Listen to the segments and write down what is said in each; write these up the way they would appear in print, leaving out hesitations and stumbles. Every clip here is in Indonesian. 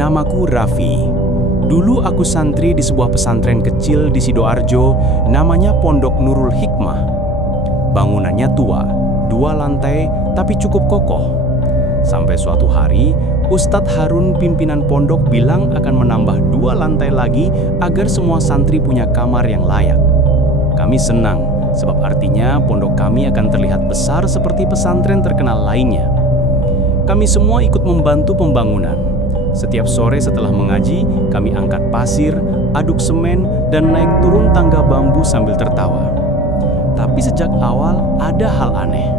Namaku Raffi. Dulu aku santri di sebuah pesantren kecil di Sidoarjo, namanya Pondok Nurul Hikmah. Bangunannya tua, 2 lantai, tapi cukup kokoh. Sampai suatu hari, Ustadz Harun pimpinan pondok bilang akan menambah 2 lantai lagi agar semua santri punya kamar yang layak. Kami senang, sebab artinya pondok kami akan terlihat besar seperti pesantren terkenal lainnya. Kami semua ikut membantu pembangunan. Setiap sore setelah mengaji, kami angkat pasir, aduk semen, dan naik turun tangga bambu sambil tertawa. Tapi sejak awal ada hal aneh.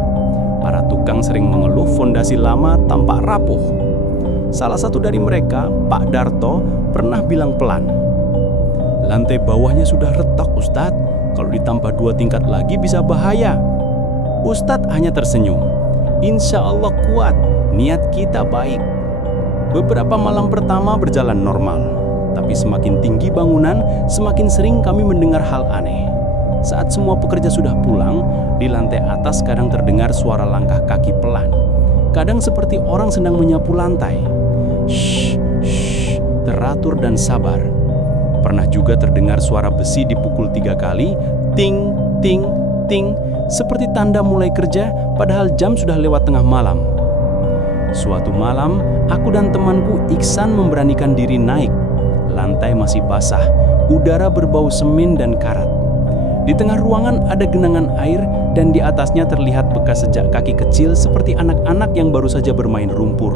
Para tukang sering mengeluh fondasi lama tampak rapuh. Salah satu dari mereka, Pak Darto, pernah bilang pelan, "Lantai bawahnya sudah retak, Ustadz. Kalau ditambah 2 tingkat lagi bisa bahaya." Ustadz hanya tersenyum. "Insya Allah kuat, niat kita baik." Beberapa malam pertama berjalan normal, tapi semakin tinggi bangunan, semakin sering kami mendengar hal aneh. Saat semua pekerja sudah pulang, di lantai atas kadang terdengar suara langkah kaki pelan. Kadang seperti orang sedang menyapu lantai. Shh, shh, teratur dan sabar. Pernah juga terdengar suara besi dipukul 3 kali, ting, ting, ting, seperti tanda mulai kerja, padahal jam sudah lewat tengah malam. Suatu malam, aku dan temanku Iksan memberanikan diri naik. Lantai masih basah, udara berbau semen dan karat. Di tengah ruangan ada genangan air dan di atasnya terlihat bekas jejak kaki kecil seperti anak-anak yang baru saja bermain lumpur.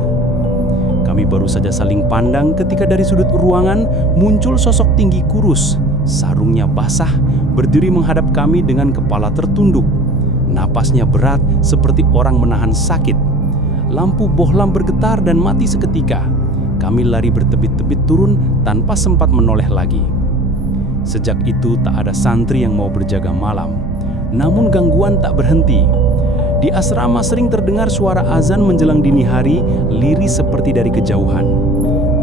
Kami baru saja saling pandang ketika dari sudut ruangan muncul sosok tinggi kurus. Sarungnya basah, berdiri menghadap kami dengan kepala tertunduk. Napasnya berat seperti orang menahan sakit. Lampu bohlam bergetar dan mati seketika. Kami lari bertebit-tebit turun tanpa sempat menoleh lagi. Sejak itu tak ada santri yang mau berjaga malam. Namun gangguan tak berhenti. Di asrama sering terdengar suara azan menjelang dini hari, lirih seperti dari kejauhan.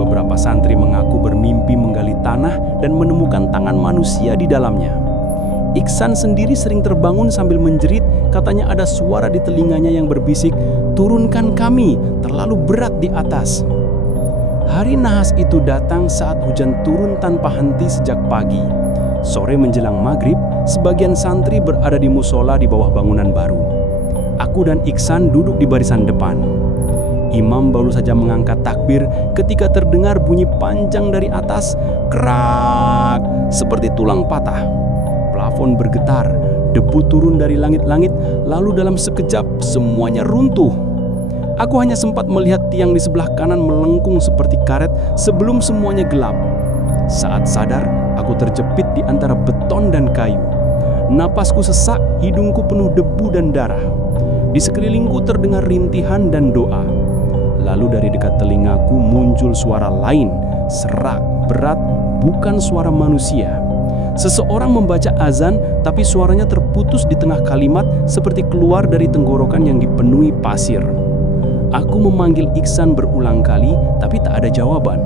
Beberapa santri mengaku bermimpi menggali tanah dan menemukan tangan manusia di dalamnya. Iksan sendiri sering terbangun sambil menjerit, katanya ada suara di telinganya yang berbisik, "Turunkan kami, terlalu berat di atas." Hari nahas itu datang saat hujan turun tanpa henti sejak pagi. Sore menjelang maghrib, sebagian santri berada di musola di bawah bangunan baru. Aku dan Iksan duduk di barisan depan. Imam baru saja mengangkat takbir ketika terdengar bunyi panjang dari atas, kerak, seperti tulang patah. Plafon bergetar, debu turun dari langit-langit, lalu dalam sekejap semuanya runtuh. Aku hanya sempat melihat tiang di sebelah kanan melengkung seperti karet sebelum semuanya gelap. Saat sadar, aku terjepit di antara beton dan kayu. Napasku sesak, hidungku penuh debu dan darah. Di sekelilingku terdengar rintihan dan doa. Lalu dari dekat telingaku muncul suara lain, serak, berat, bukan suara manusia. Seseorang membaca azan, tapi suaranya terputus di tengah kalimat seperti keluar dari tenggorokan yang dipenuhi pasir. Aku memanggil Iksan berulang kali, tapi tak ada jawaban.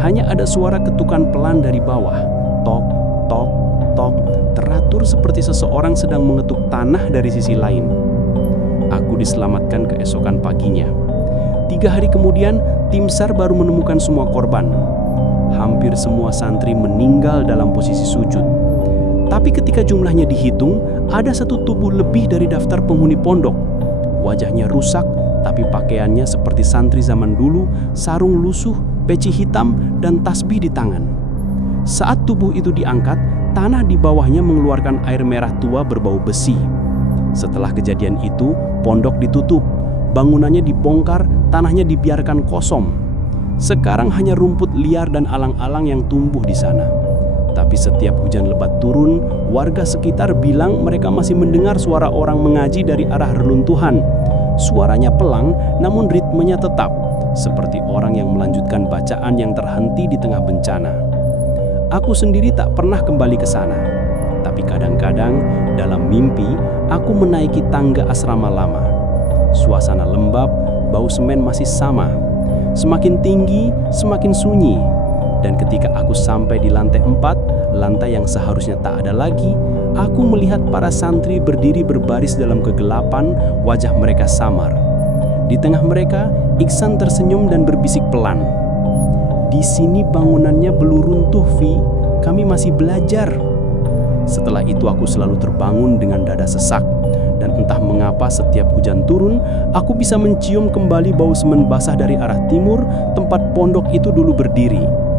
Hanya ada suara ketukan pelan dari bawah. Tok, tok, tok, teratur seperti seseorang sedang mengetuk tanah dari sisi lain. Aku diselamatkan keesokan paginya. 3 hari kemudian, tim SAR baru menemukan semua korban. Hampir semua santri meninggal dalam posisi sujud. Tapi ketika jumlahnya dihitung, ada 1 tubuh lebih dari daftar penghuni pondok. Wajahnya rusak, tapi pakaiannya seperti santri zaman dulu, sarung lusuh, peci hitam, dan tasbih di tangan. Saat tubuh itu diangkat, tanah di bawahnya mengeluarkan air merah tua berbau besi. Setelah kejadian itu, pondok ditutup, bangunannya dibongkar, tanahnya dibiarkan kosong. Sekarang hanya rumput liar dan alang-alang yang tumbuh di sana. Tapi setiap hujan lebat turun, warga sekitar bilang mereka masih mendengar suara orang mengaji dari arah reruntuhan. Suaranya pelan, namun ritmenya tetap, seperti orang yang melanjutkan bacaan yang terhenti di tengah bencana. Aku sendiri tak pernah kembali ke sana. Tapi kadang-kadang, dalam mimpi, aku menaiki tangga asrama lama. Suasana lembab, bau semen masih sama. Semakin tinggi, semakin sunyi. Dan ketika aku sampai di lantai 4, lantai yang seharusnya tak ada lagi, aku melihat para santri berdiri berbaris dalam kegelapan, wajah mereka samar. Di tengah mereka, Iksan tersenyum dan berbisik pelan, Di sini bangunannya belum runtuh, Vi. Kami masih belajar. Setelah itu aku selalu terbangun dengan dada sesak. Dan entah mengapa setiap hujan turun, aku bisa mencium kembali bau semen basah dari arah timur tempat pondok itu dulu berdiri.